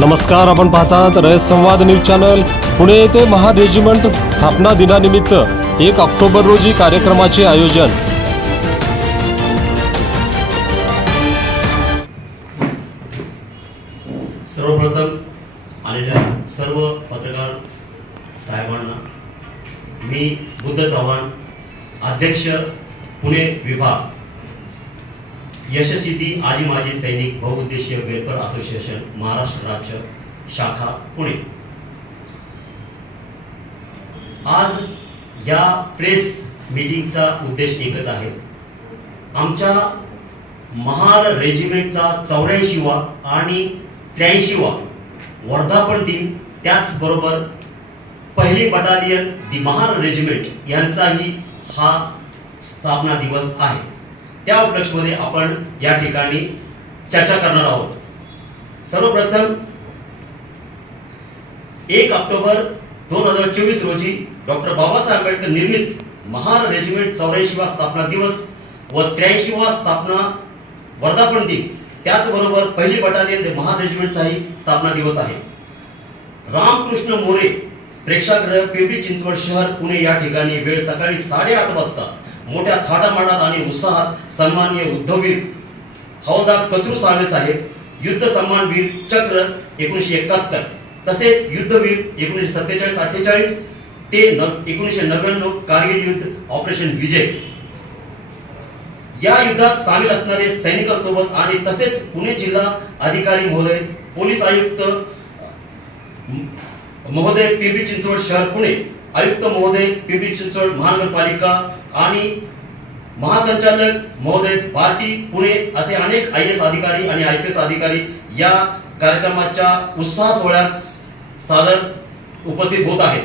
नमस्कार आपण पाहतात रयत संवाद न्यूज चॅनल. पुणे येथे महा रेजिमेंट स्थापना दिनानिमित्त एक ऑक्टोबर रोजी कार्यक्रमाचे आयोजन. सर्वप्रथम आलेल्या सर्व पत्रकार साहेबांना मी बुद्ध चव्हाण अध्यक्ष पुणे विभाग यशस्वी आजी माजी सैनिक बहुउद्देशीय वेलफेअर असोसिएशन महाराष्ट्र राज्य शाखा पुणे. आज या प्रेस मीटिंगचा उद्देश एकच आहे. आमच्या महार रेजिमेंटचा चौऱ्याऐंशीवा आणि त्र्याऐंशीवा वर्धापन दिन त्याचबरोबर पहिली बटालियन दि महार रेजिमेंट यांचाही हा स्थापना दिवस आहे. त्या उपलक्षमध्ये आपण या ठिकाणी चर्चा करणार आहोत. सर्वप्रथम एक ऑक्टोबर दोन हजार चोवीस रोजी डॉक्टर बाबासाहेब आंबेडकर निर्मित महार रेजिमेंट चौऱ्याऐंशीवा स्थापना दिवस व त्र्याऐंशीवा स्थापना वर्धापन दिन त्याचबरोबर पहिली बटालियन ते महार रेजिमेंटचाही स्थापना दिवस आहे. रामकृष्ण मोरे प्रेक्षागृह पिंपरी चिंचवड शहर पुणे या ठिकाणी वेळ सकाळी साडेआठ वाजता मोठ्या थाटामाटात आणि उत्साहात सन्माननीय उद्धववीर हवालदार कचरू साळवे साहेब युद्ध सन्मानवीर चक्र एकोणीसशे एकाहत्तर तसेच युद्धवीर एकोणीसशे सत्तेचाळीस अठ्ठेचाळीस ते न एकोणीसशे नव्याण्णव कारगिल युद्ध ऑपरेशन विजय. या युद्धात सामील असणारे सैनिकांसोबत आणि तसेच पुणे जिल्हा अधिकारी महोदय पोलीस आयुक्त महोदय पिंपरी चिंचवड शहर पुणे आयुक्त महोदय पिंपरी चिंचवड महानगरपालिका आणि महासंचालक महोदय पार्टी पुणे असे अनेक आय एस अधिकारी आणि आय पी एस अधिकारी या कार्यक्रमाच्या उत्साह सोहळ्यात सादर उपस्थित होत आहेत.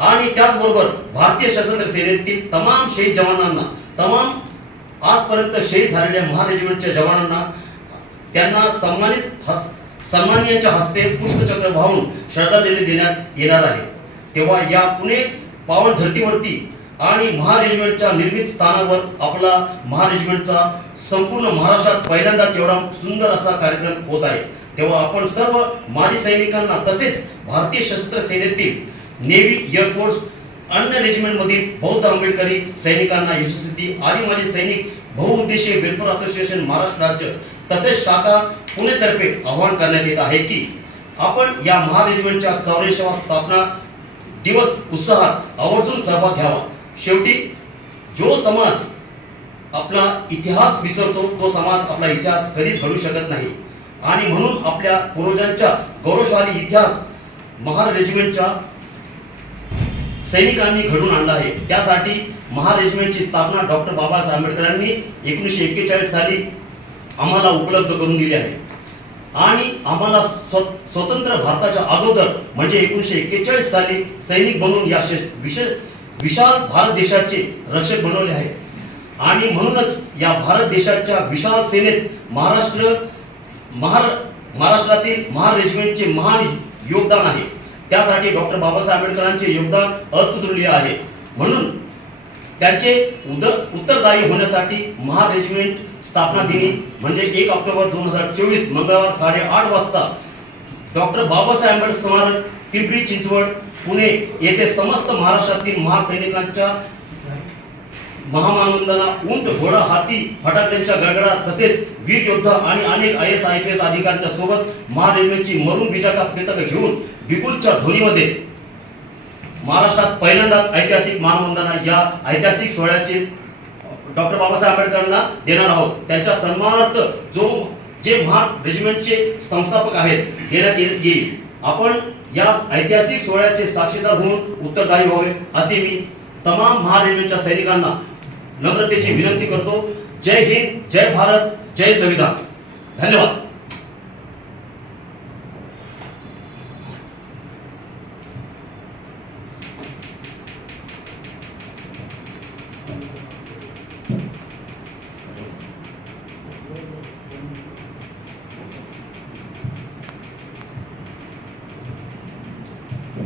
आणि त्याचबरोबर भारतीय सशस्त्र सेनेतील तमाम शहीद जवानांना तमाम आजपर्यंत शहीद झालेल्या महारेजिमेंटच्या जवानांना त्यांना सन्मानित हस सन्मानियांच्या हस्ते पुष्पचक्र वाहून श्रद्धांजली देण्यात येणार आहे. तेव्हा या पुणे पावन धर्तीवरती आणि महारेजिमेंटच्या निर्मित स्थानावर आपला महारेजिमेंटचा संपूर्ण महाराष्ट्रात पहिल्यांदाच एवढा सुंदर असा कार्यक्रम होत आहे. तेव्हा आपण सर्व माजी सैनिकांना तसेच भारतीय शस्त्र सेनेतील नेव्ही एअरफोर्स अन्य रेजिमेंटमधील बौद्ध आंबेडकरी सैनिकांना यशस्वी आदी माजी सैनिक बहुउद्देशीय वेलफेअर असोसिएशन महाराष्ट्र राज्य तसेच शाखा पुणेतर्फे आवाहन करण्यात येत आहे की आपण या महारेजिमेंटच्या चौऱ्याऐंशीवा स्थापना दिवस उत्साहात आवर्जून सहभाग घ्यावा. शेवटी जो समाज आपला इतिहास विसरतो तो समाज आपला इतिहास कधीच घडू शकत नाही. आणि म्हणून आपल्या पूर्वजांच्या गौरवशाली इतिहास महार रेजिमेंटच्या सैनिकांनी घडून आणला आहे. त्यासाठी महार रेजिमेंटची स्थापना डॉक्टर बाबासाहेब आंबेडकरांनी एकोणीसशे एक्केचाळीस साली आम्हाला उपलब्ध करून दिली आहे. आणि आम्हाला स्व- स्वतंत्र भारताच्या अगोदर म्हणजे एकोणीसशे एक्केचाळीस साली सैनिक बनून या शे- विशेष विशाल भारत देशाचे रक्षक बनवले आहे आणि म्हणूनच या भारत देशाच्या विशाल सेनेत महाराष्ट्र महार महाराष्ट्रातील महार रेजिमेंटचे महान योगदान आहे. त्यासाठी डॉक्टर बाबासाहेब आंबेडकरांचे योगदान अतुतुल्य आहे. म्हणून त्यांचे उद उत्तरदायी होण्यासाठी महार रेजिमेंट स्थापना दिनी म्हणजे एक ऑक्टोबर दोन हजार चोवीस मंगळवार साडेआठ वाजता डॉक्टर बाबासाहेब आंबेडकर स्मारक पिंपरी चिंचवड पुणे येथे समस्त महाराष्ट्रातील महासैनिकांच्या महामानवंदना उंट घोडा हाती फटाक्यांच्या गडगडा तसेच वीर योद्धा आणि अनेक I S I P S अधिकाऱ्यांच्या सोबत महारेल्वेची मरून विजाका पताका घेऊन बिगुलच्या ध्वनीमध्ये महाराष्ट्रात पहिल्यांदाच ऐतिहासिक मानवंदना या ऐतिहासिक सोहळ्याचे डॉक्टर बाबासाहेब आंबेडकरांना देणार आहोत. त्यांच्या सन्मानार्थ जो जे महान रेजिमेंटचे संस्थापक आहेत देण्यात येईल आपण या ऐतिहासिक सोहळ्याचे साक्षीदार होऊन उत्तरदायी व्हावे असे मी तमाम महार रेजिमेंटच्या सैनिकांना नम्रतेची विनंती करतो. जय हिंद जय भारत जय संविधान. धन्यवाद.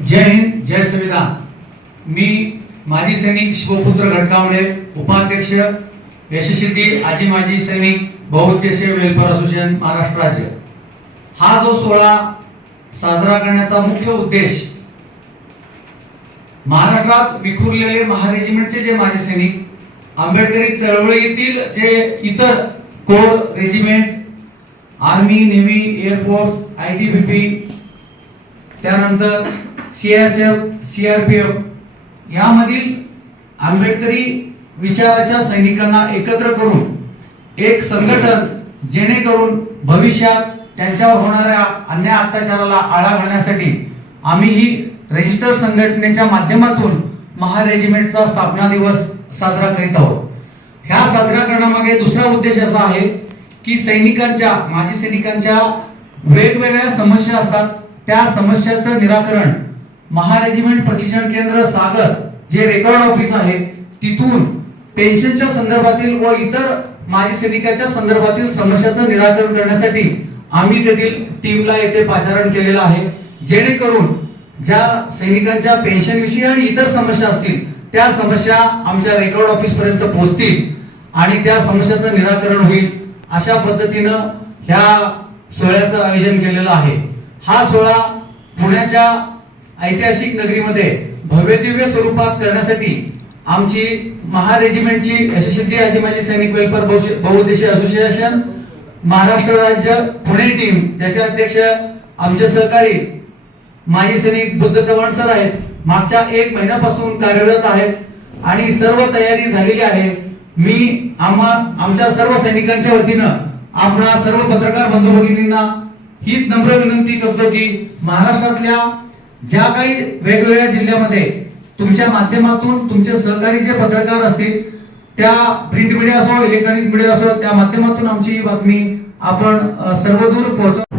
जय हिंद जय संविधान. मी माजी सैनिक शिवपुत्र घटकावडे उपाध्यक्ष यशस्वी आजी माजी सैनिक बहुउद्देशीय वेलफेअर असोसिएशन महाराष्ट्र राज्य. हा जो सोहळा साजरा करण्याचा मुख्य उद्देश महाराष्ट्रात विखुरलेले महारेजिमेंटचे जे माजी सैनिक आंबेडकरी चळवळीतील जे इतर core regiment army navy air force I T B P त्यानंतर C S F C R P F यामधील आंबेडकरी विचाराच्या सैनिकांना एकत्र करून एक संघटन जेणेकरून भविष्यात त्यांच्यावर होणाऱ्या अन्याय अत्याचाराला आळा घालण्यासाठी आम्ही ही रजिस्टर संघटनेच्या माध्यमातून महारेजिमेंटचा स्थापना दिवस साजरा करीत आहोत. ह्या साजरा करण्यामागे दुसरा उद्देश असा आहे की सैनिकांच्या माजी सैनिकांच्या वेगवेगळ्या समस्या असतात. त्या समस्याचं निराकरण महारेजिमेंट प्रशिक्षण केंद्र सागर जे रेकॉर्ड ऑफिस आहे तिथून पेन्शनच्या संदर्भातील व इतर माजी सैनिकाच्या संदर्भातील समस्याचं निराकरण करण्यासाठी आम्ही तेथील टीमला येथे पाचारण केलेलं आहे. जेणेकरून ज्या सैनिकांच्या पेन्शन विषयी आणि इतर समस्या असतील त्या समस्या आमच्या रेकॉर्ड ऑफिस पर्यंत पोहोचतील आणि त्या समस्याचं निराकरण होईल अशा पद्धतीनं ह्या सोहळ्याचं आयोजन केलेलं आहे. हा सोहळा पुण्याच्या ऐतिहासिक नगरीमध्ये भव्य दिव्य स्वरूपात करण्यासाठी आमची महारेजिमेंटची यशस्वी अशी माझी सैनिक वेल्फेअर बहुउद्देशीय असोसिएशन महाराष्ट्र राज्य पुणे टीम ज्याचे अध्यक्ष आमचे सहकारी माजी सैनिक बुद्ध चव्हाण सर आहेत. मागच्या एक महिन्यापासून कार्यरत आहेत आणि सर्व तयारी झालेली आहे. मी आम्हा आमच्या सर्व सैनिकांच्या वतीनं आपणा सर्व पत्रकार बंधू भगिनींना हीच नम्र विनंती करतो की महाराष्ट्रातल्या ज्या काही वेगवेगळ्या जिल्ह्यामध्ये तुमच्या माध्यमातून तुमचे सहकारी जे पत्रकार असतील त्या प्रिंट मीडिया असो इलेक्ट्रॉनिक मीडिया असो त्या माध्यमातून आमची ही बातमी आपण सर्वदूर पोहोचव